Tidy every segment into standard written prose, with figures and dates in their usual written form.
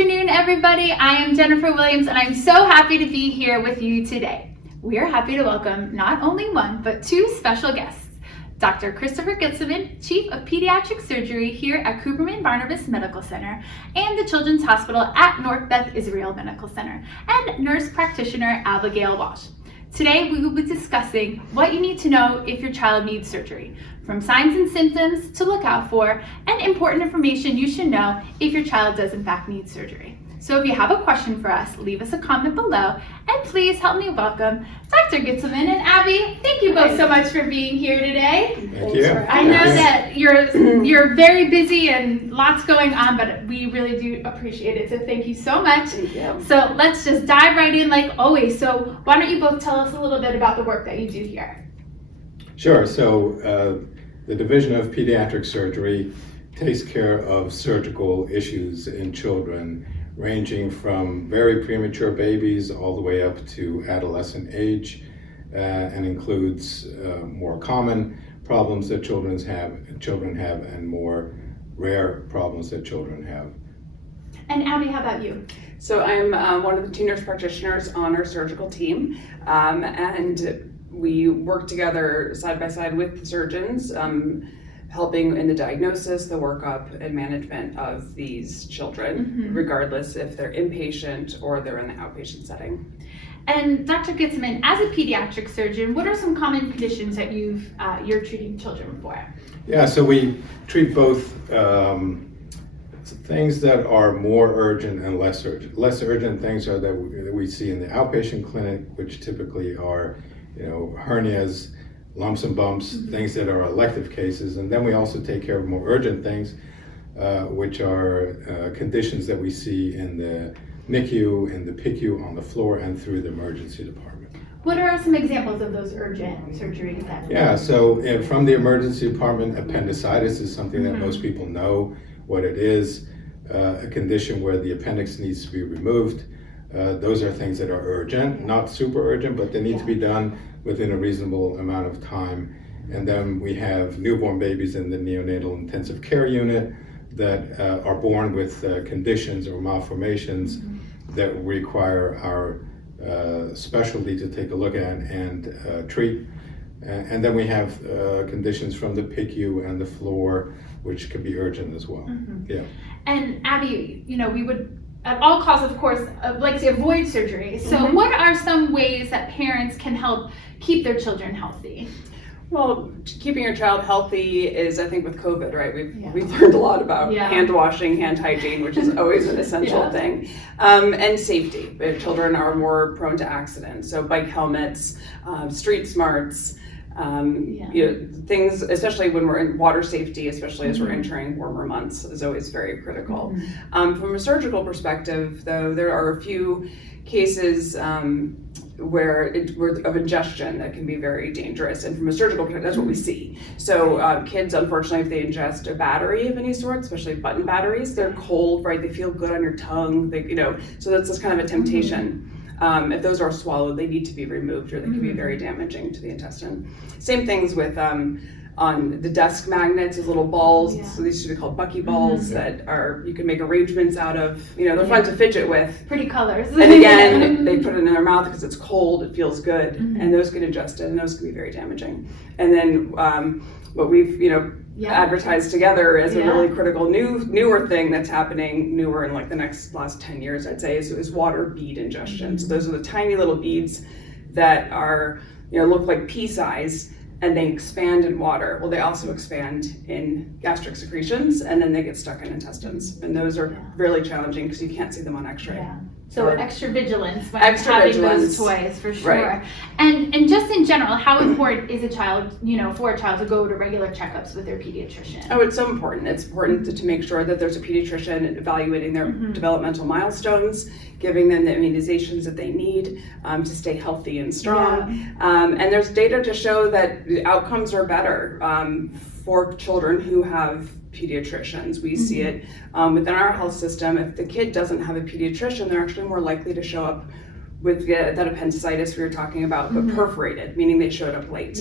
afternoon, everybody. I am Jennifer Williams, and I'm so happy to be here with you today. We are happy to welcome not only one, but two special guests. Dr. Christopher Gitzelmann, Chief of Pediatric Surgery here at Cooperman Barnabas Medical Center and the Children's Hospital at Newark Beth Israel Medical Center, and Nurse Practitioner Abigail Walsh. Today, we will be discussing what you need to know if your child needs surgery, from signs and symptoms to look out for, and important information you should know if your child does in fact need surgery. So if you have a question for us, leave us a comment below, and please help me welcome Dr. Gitzelmann and Abby. Thank you both so much for being here today. Thank you. I know that you're very busy and lots going on, but we really do appreciate it. So thank you so much. Thank you. So let's just dive right in like always. So why don't you both tell us a little bit about the work that you do here? Sure. So the Division of Pediatric Surgery takes care of surgical issues in children, ranging from very premature babies all the way up to adolescent age, and includes more common problems that children have and more rare problems that children have. And Abby, how about you? So I'm one of the two nurse practitioners on our surgical team, and we work together side by side with the surgeons, helping in the diagnosis, the workup, and management of these children, regardless if they're inpatient or they're in the outpatient setting. And Dr. Gitzelmann, as a pediatric surgeon, what are some common conditions that you're treating children for? Yeah, so we treat both things that are more urgent and less urgent. Less urgent things are that we see in the outpatient clinic, which typically are, hernias, lumps and bumps, things that are elective cases, and then we also take care of more urgent things, which are conditions that we see in the NICU, in the PICU, on the floor, and through the emergency department. What are some examples of those urgent surgeries that? Yeah, so from the emergency department, appendicitis is something that most people know what it is, a condition where the appendix needs to be removed. Those are things that are urgent, not super urgent, but they need to be done within a reasonable amount of time. And then we have newborn babies in the neonatal intensive care unit that are born with conditions or malformations that require our specialty to take a look at and treat. And then we have conditions from the PICU and the floor, which can be urgent as well. Yeah. And Abby, we would at all costs, of course, like to avoid surgery. So what are some ways that parents can help keep their children healthy? Well, keeping your child healthy is, I think, with COVID, right? We've learned a lot about hand washing, hand hygiene, which is always an essential thing, and safety. Children are more prone to accidents, so bike helmets, street smarts. Things, especially when we're in water safety, especially as we're entering warmer months, is always very critical. From a surgical perspective, though, there are a few cases where of ingestion that can be very dangerous, and from a surgical perspective, that's what we see. So kids, unfortunately, if they ingest a battery of any sort, especially button batteries, they're cold, right? They feel good on your tongue, so that's just kind of a temptation. If those are swallowed, they need to be removed, or they can be very damaging to the intestine. Same things with on the desk magnets, these little balls. So these should be called bucky balls that you can make arrangements out of. They're fun to fidget with. Pretty colors. And again, they put it in their mouth because it's cold, it feels good, and those get ingested, and those can be very damaging. And then what we've advertised together as a really critical newer thing that's happening, newer in like the last 10 years, I'd say, is water bead ingestion. So those are the tiny little beads that are, look like pea size, and they expand in water. Well, they also expand in gastric secretions, and then they get stuck in intestines. And those are really challenging because you can't see them on x-ray. So extra vigilance when having those toys, for sure. Right. And just in general, how important is for a child to go to regular checkups with their pediatrician? Oh, it's so important. It's important to make sure that there's a pediatrician evaluating their developmental milestones, giving them the immunizations that they need to stay healthy and strong. And there's data to show that the outcomes are better for children who have pediatricians. We see it within our health system. If the kid doesn't have a pediatrician, they're actually more likely to show up with that appendicitis we were talking about, but perforated, meaning they showed up late.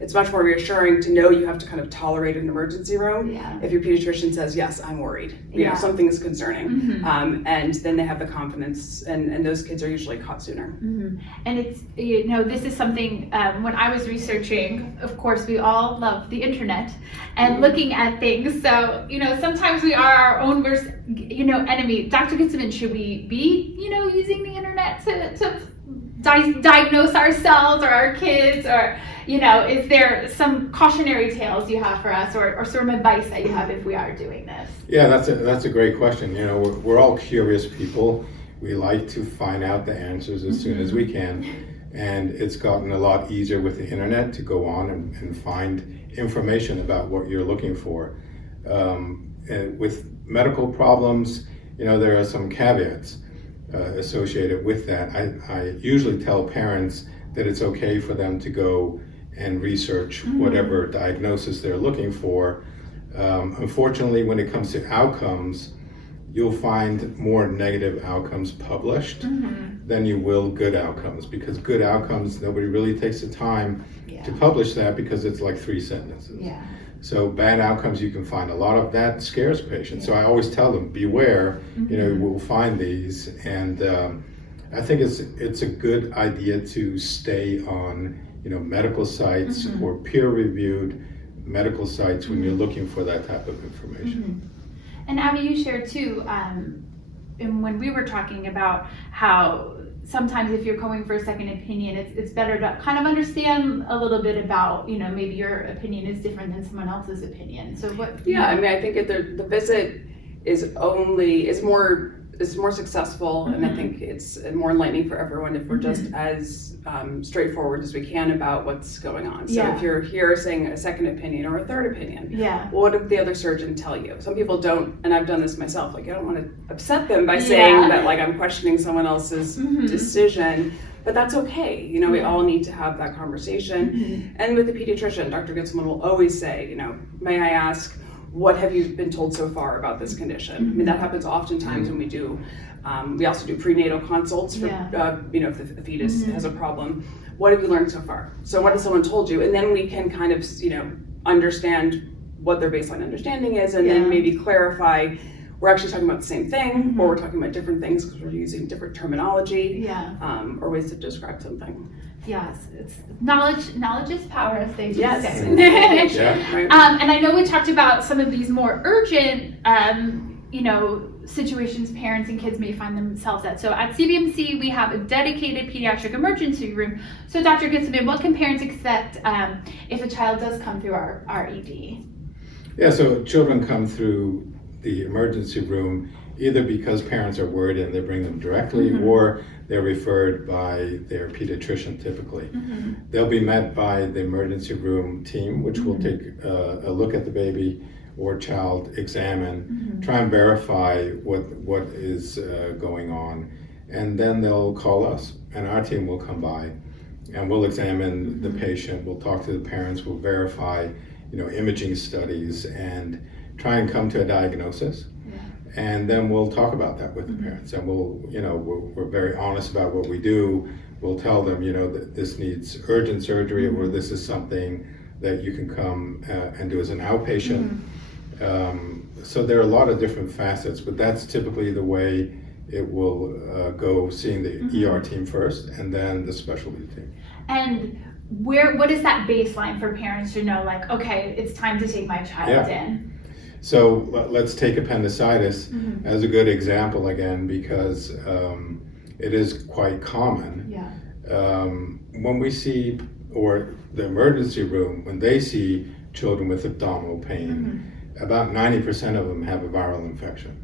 It's much more reassuring to know you have to kind of tolerate an emergency room if your pediatrician says, yes, I'm worried, you know, something is concerning. And then they have the confidence, and those kids are usually caught sooner. And it's, you know, this is something, when I was researching, of course, we all love the internet and looking at things. So, you know, sometimes we are our own worst, you know, enemy. Dr. Gitzelmann, should we be, you know, using the internet to diagnose ourselves or our kids, or, you know, is there some cautionary tales you have for us, or some advice that you have if we are doing this? Yeah, that's a great question. You know, we're all curious people. We like to find out the answers as soon as we can, and it's gotten a lot easier with the internet to go on and find information about what you're looking for. And with medical problems, you know, there are some caveats associated with that. I usually tell parents that it's okay for them to go and research whatever diagnosis they're looking for. Unfortunately, when it comes to outcomes, you'll find more negative outcomes published than you will good outcomes, because good outcomes, nobody really takes the time to publish that, because it's like 3 sentences. So bad outcomes, you can find a lot of that scares patients. So I always tell them, beware, you know, we'll find these. And I think it's a good idea to stay on, you know, medical sites or peer-reviewed medical sites when you're looking for that type of information. And Abby, you shared too, and when we were talking about how sometimes if you're going for a second opinion, it's better to kind of understand a little bit about, you know, maybe your opinion is different than someone else's opinion. So what? Yeah, I mean, I think the visit is more successful, and I think it's more enlightening for everyone if we're just as straightforward as we can about what's going on. So if you're here saying a second opinion or a third opinion, what did the other surgeon tell you? Some people don't, and I've done this myself, like I don't want to upset them by saying that like I'm questioning someone else's decision, but that's okay. You know, we all need to have that conversation. And with the pediatrician, Dr. Gitzelmann will always say, you know, may I ask, what have you been told so far about this condition? I mean, that happens oftentimes when we do, we also do prenatal consults for, you know, if the fetus has a problem. What have you learned so far? So what has someone told you? And then we can kind of, you know, understand what their baseline understanding is, and then maybe clarify, we're actually talking about the same thing, or we're talking about different things because we're using different terminology, or ways to describe something. Yes, it's knowledge is power, as they do say. Right. And I know we talked about some of these more urgent, you know, situations parents and kids may find themselves at. So at CBMC, we have a dedicated pediatric emergency room. So Dr. Gitzelmann, what can parents expect if a child does come through our ED? Yeah, so children come through the emergency room either because parents are worried and they bring them directly, or they're referred by their pediatrician typically. They'll be met by the emergency room team, which will take a look at the baby or child, examine, try and verify what is going on, and then they'll call us, and our team will come by and we'll examine the patient, we'll talk to the parents, we'll verify, you know, imaging studies, and try and come to a diagnosis. And then we'll talk about that with the parents, and we're very honest about what we do. We'll tell them, you know, that this needs urgent surgery, or this is something that you can come and do as an outpatient. So there are a lot of different facets, but that's typically the way it will go, seeing the ER team first, and then the specialty team. And what is that baseline for parents to know, like, okay, it's time to take my child in? So let's take appendicitis as a good example again, because it is quite common. When we see, or the emergency room, when they see children with abdominal pain, about 90% of them have a viral infection.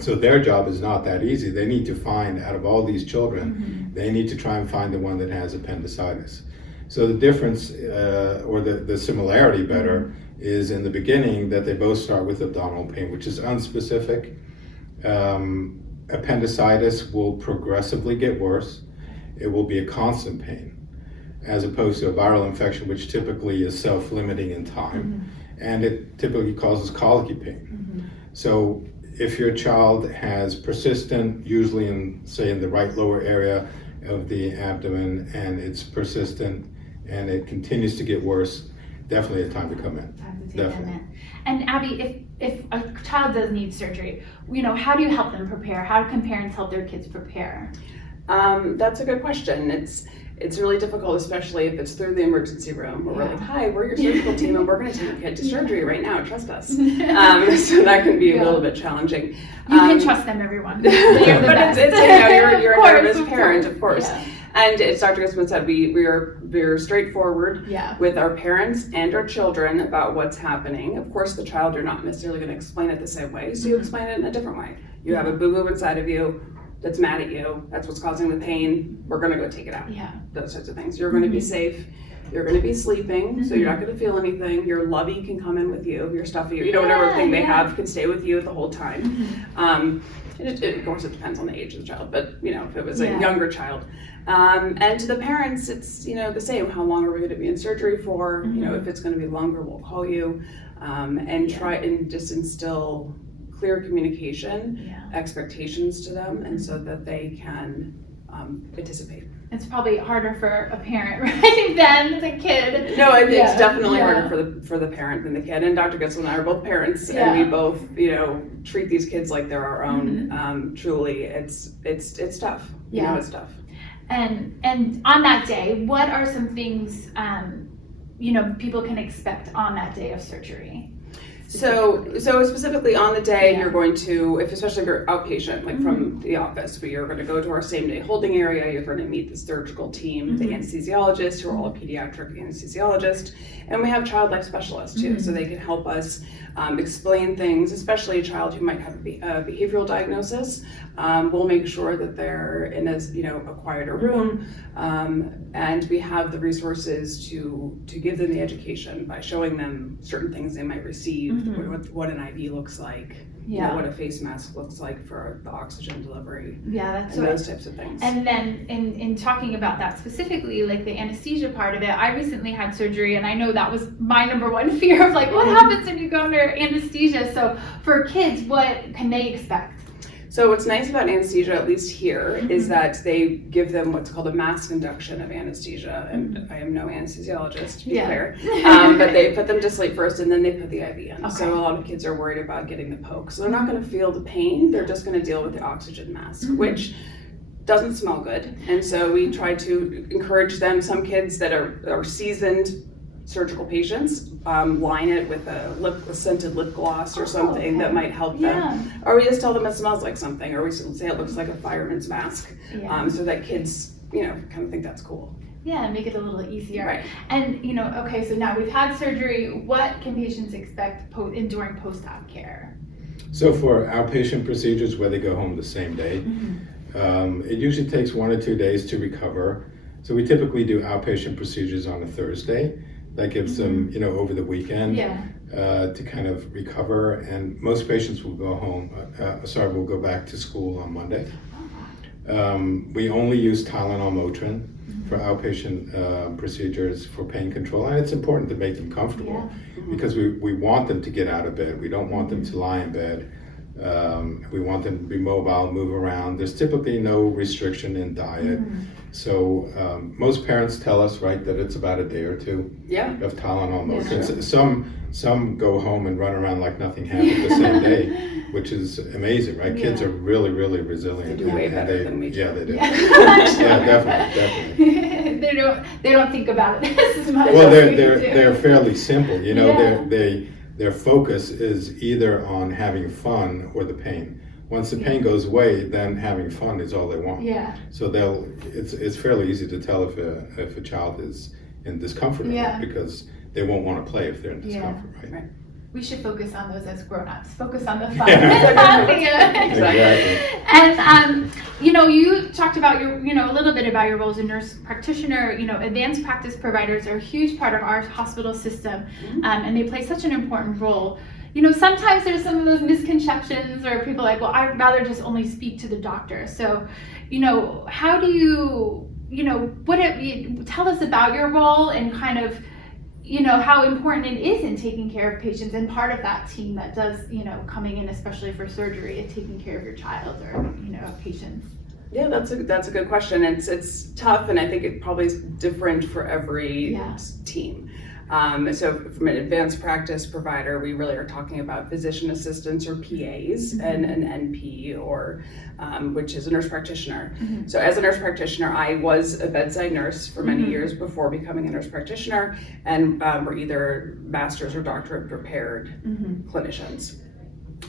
So their job is not that easy. They need to find, out of all these children, they need to try and find the one that has appendicitis. So the difference, or the similarity better, is in the beginning that they both start with abdominal pain, which is unspecific. Appendicitis will progressively get worse. It will be a constant pain, as opposed to a viral infection, which typically is self-limiting in time, and it typically causes colicky pain. So if your child has persistent, usually in the right lower area of the abdomen, and it's persistent and it continues to get worse, definitely a time to come in. Definitely. And Abby, if a child does need surgery, how do you help them prepare? How can parents help their kids prepare? That's a good question. It's really difficult, especially if it's through the emergency room where we're like, hi, we're your surgical team and we're going to take your kid to surgery right now, trust us. So that can be a little bit challenging. You can trust them, everyone. But you're a nervous parent, of course. Yeah. And as Dr. Gitzelmann said, we're straightforward with our parents and our children about what's happening. Of course, the child, you're not necessarily going to explain it the same way, so you explain it in a different way. You have a boo-boo inside of you that's mad at you, that's what's causing the pain, we're going to go take it out. Those sorts of things. You're going to be safe, you're going to be sleeping, so you're not going to feel anything. Your lovey can come in with you, your stuffy, whatever thing they have can stay with you the whole time. Of course, it depends on the age of the child, but if it was a younger child. And to the parents, it's the same. How long are we going to be in surgery for? If it's going to be longer, we'll call you, and try and just instill clear communication, expectations to them, and so that they can anticipate. It's probably harder for a parent, right, than the kid. No, it's definitely harder for the parent than the kid. And Dr. Gitzelmann and I are both parents, and we both, treat these kids like they're our own. Truly, it's tough. It's tough. And on that day, what are some things people can expect on that day of surgery? So specifically on the day, you're going to, especially if you're outpatient, like from the office, you're going to go to our same day holding area. You're going to meet the surgical team, the anesthesiologist, who are all a pediatric anesthesiologist, and we have child life specialists too, so they can help us explain things, especially a child who might have a behavioral diagnosis. We'll make sure that they're in a quieter room, and we have the resources to give them the education by showing them certain things they might receive, what an IV looks like, what a face mask looks like for the oxygen delivery, and those types of things. And then in talking about that specifically, like the anesthesia part of it, I recently had surgery, and I know that was my number one fear of like, what happens when you go under anesthesia? So for kids, what can they expect? So what's nice about anesthesia, at least here, is that they give them what's called a mask induction of anesthesia. And I am no anesthesiologist, to be clear. But they put them to sleep first, and then they put the IV in. Okay. So a lot of kids are worried about getting the poke. So they're not going to feel the pain. They're just going to deal with the oxygen mask, which doesn't smell good. And so we try to encourage them. Some kids that are seasoned surgical patients line it with a scented lip gloss or something that might help them, or we just tell them it smells like something, or we say it looks like a fireman's mask, so that kids kind of think that's cool. Make it a little easier. Right. And okay, so now we've had surgery. What can patients expect during post-op care? So for outpatient procedures where they go home the same day, it usually takes 1 or 2 days to recover. So we typically do outpatient procedures on a Thursday. That gives them, over the weekend to kind of recover. And most patients will go home, will go back to school on Monday. We only use Tylenol Motrin for outpatient procedures for pain control. And it's important to make them comfortable because we want them to get out of bed. We don't want them to lie in bed. We want them to be mobile, move around. There's typically no restriction in diet. So most parents tell us, right, that it's about a day or two of Tylenol Motrin. Some go home and run around like nothing happened the same day, which is amazing, right? Kids are really, really resilient. They do way better than we do. Yeah, they do. Definitely. They don't think about it as much. Well, they're fairly simple. Their focus is either on having fun or the pain. Once the pain goes away, then having fun is all they want. So it's fairly easy to tell if a child is in discomfort or not, because they won't want to play if they're in discomfort, right? We should focus on those as grown-ups. Focus on the fun. Exactly. And you talked about your, a little bit about your role as a nurse practitioner. Advanced practice providers are a huge part of our hospital system, and they play such an important role. Sometimes there's some of those misconceptions, or people like, well, I'd rather just only speak to the doctor. So, how do you, tell us about your role and kind of, how important it is in taking care of patients, and part of that team that does, coming in especially for surgery and taking care of your child or, patients. Yeah, that's a good question. It's tough, and I think it probably is different for every team. So from an advanced practice provider, we really are talking about physician assistants or PAs and an NP or which is a nurse practitioner. So as a nurse practitioner, I was a bedside nurse for many years before becoming a nurse practitioner, and we're either master's or doctorate prepared clinicians.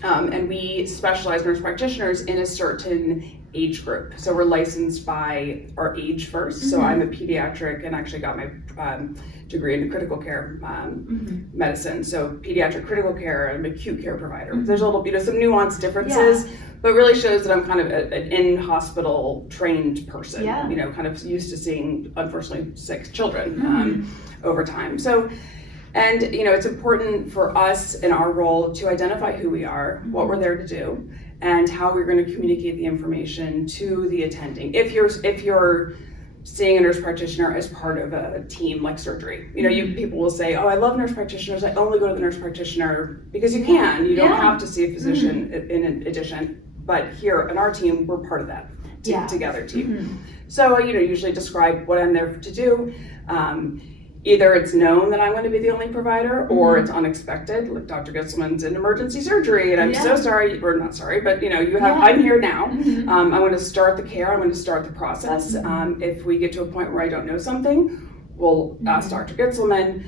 And we specialize nurse practitioners in a certain age group. So we're licensed by our age first. So I'm a pediatric and actually got my degree in critical care medicine. So pediatric critical care, I'm an acute care provider. There's a little, some nuanced differences, but really shows that I'm kind of an in-hospital trained person, kind of used to seeing, unfortunately, sick children over time. So, and it's important for us in our role to identify who we are, what we're there to do, and how we're going to communicate the information to the attending. If you're seeing a nurse practitioner as part of a team like surgery, people will say, "Oh, I love nurse practitioners. I only go to the nurse practitioner," because you can. You don't have to see a physician in addition. But here in our team, we're part of that together team. So usually describe what I'm there to do. Either it's known that I'm going to be the only provider, or it's unexpected. Like Dr. Gitzelmann's in emergency surgery, and I'm so sorry, or not sorry, but I'm here now. I'm going to start the care. I'm going to start the process. If we get to a point where I don't know something, we'll ask Dr. Gitzelmann,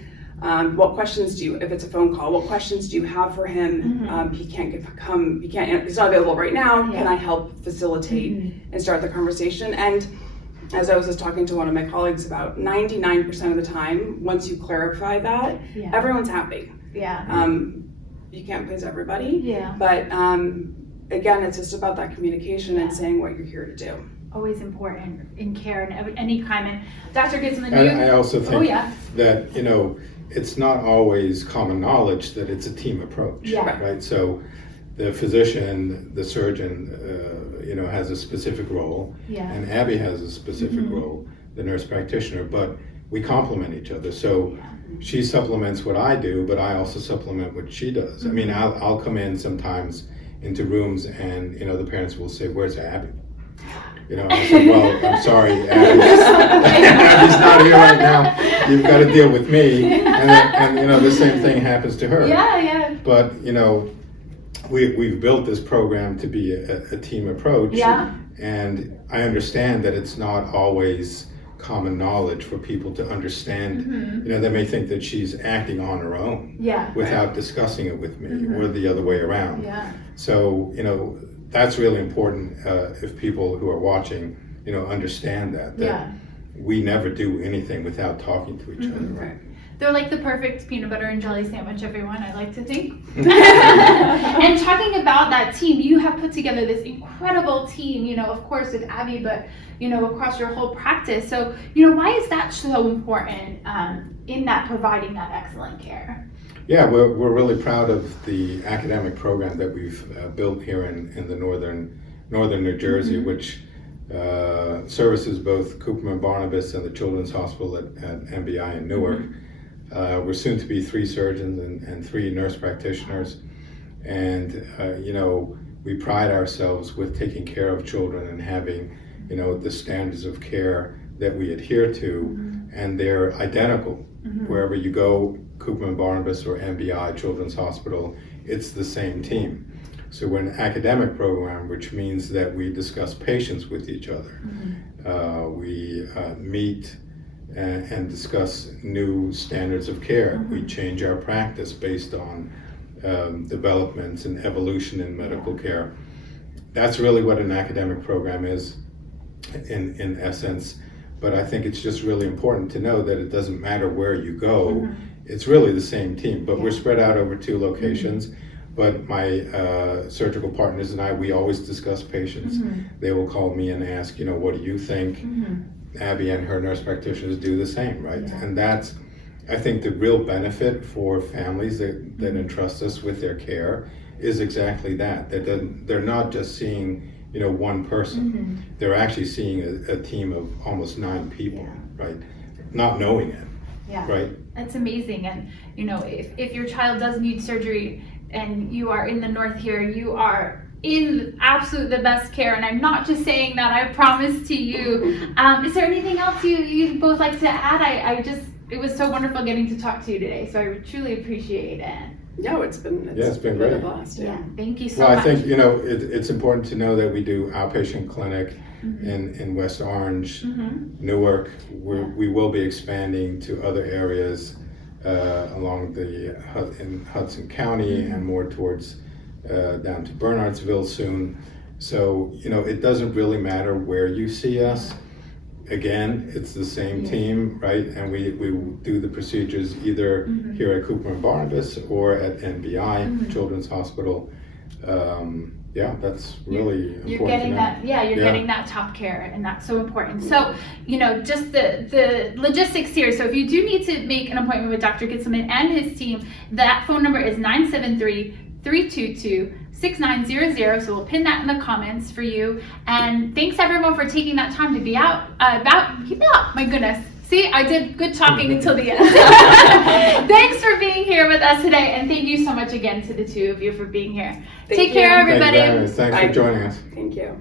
what questions do you, if it's a phone call, what questions do you have for him? He's not available right now. Can I help facilitate and start the conversation? And as I was just talking to one of my colleagues about, 99% of the time, once you clarify that, everyone's happy. You can't please everybody, but again, it's just about that communication and saying what you're here to do. Always important in care and any kind. And Dr. Gitzelmann, I also think that, it's not always common knowledge that it's a team approach, right? So the physician, the surgeon, has a specific role, and Abby has a specific role, the nurse practitioner, but we complement each other. So she supplements what I do, but I also supplement what she does. I mean, I'll come in sometimes into rooms and, the parents will say, "Where's Abby?" I said, "Well, I'm sorry, Abby's not here right now. You've got to deal with me." And the same thing happens to her. But, we've built this program to be a team approach, and I understand that it's not always common knowledge for people to understand. They may think that she's acting on her own without discussing it with me, or the other way around. So that's really important if people who are watching understand that we never do anything without talking to each other. They're like the perfect peanut butter and jelly sandwich, everyone, I like to think. And talking about that team, you have put together this incredible team, of course with Abby, but, across your whole practice. So, why is that so important in that providing that excellent care? Yeah, we're really proud of the academic program that we've built here in the northern New Jersey, which services both Cooperman Barnabas and the Children's Hospital at MBI in Newark. We're soon to be 3 surgeons and 3 nurse practitioners, and we pride ourselves with taking care of children and having the standards of care that we adhere to, and they're identical wherever you go, Cooperman Barnabas or MBI Children's Hospital, it's the same team. So we're an academic program, which means that we discuss patients with each other. We meet and discuss new standards of care. We change our practice based on developments and evolution in medical care. That's really what an academic program is in essence. But I think it's just really important to know that it doesn't matter where you go, it's really the same team, but we're spread out over 2 locations. But my surgical partners and I, we always discuss patients. They will call me and ask, what do you think? Abby and her nurse practitioners do the same, right? And that's, I think, the real benefit for families that entrust us with their care is exactly that. They're not just seeing, one person. They're actually seeing a team of almost 9 people, right? Not knowing it. Yeah. right? That's amazing. And, you know, if your child does need surgery and you are in the north here, you are in absolute the best care. And I'm not just saying that, I promise to you. Is there anything else you'd both like to add? It was so wonderful getting to talk to you today. So I truly appreciate it. No, it's been great. a blast. Yeah. Thank you so Well, much. I think, you know, it's important to know that we do outpatient clinic in West Orange, Newark. We will be expanding to other areas along in Hudson County and more towards down to Bernardsville soon. So, you know, it doesn't really matter where you see us. Again, it's the same team, right? And we do the procedures either here at Cooperman Barnabas or at NBI, Children's Hospital. That's really important. You're getting that, getting that top care, and that's so important. So, you know, just the logistics here. So if you do need to make an appointment with Dr. Gitzelmann and his team, that phone number is 973-322-6900. So we'll pin that in the comments for you. And thanks everyone for taking that time to be out. My goodness. See, I did good talking until the end. Thanks for being here with us today. And thank you so much again to the two of you for being here. Take care, everybody. Thanks for joining us. Thank you.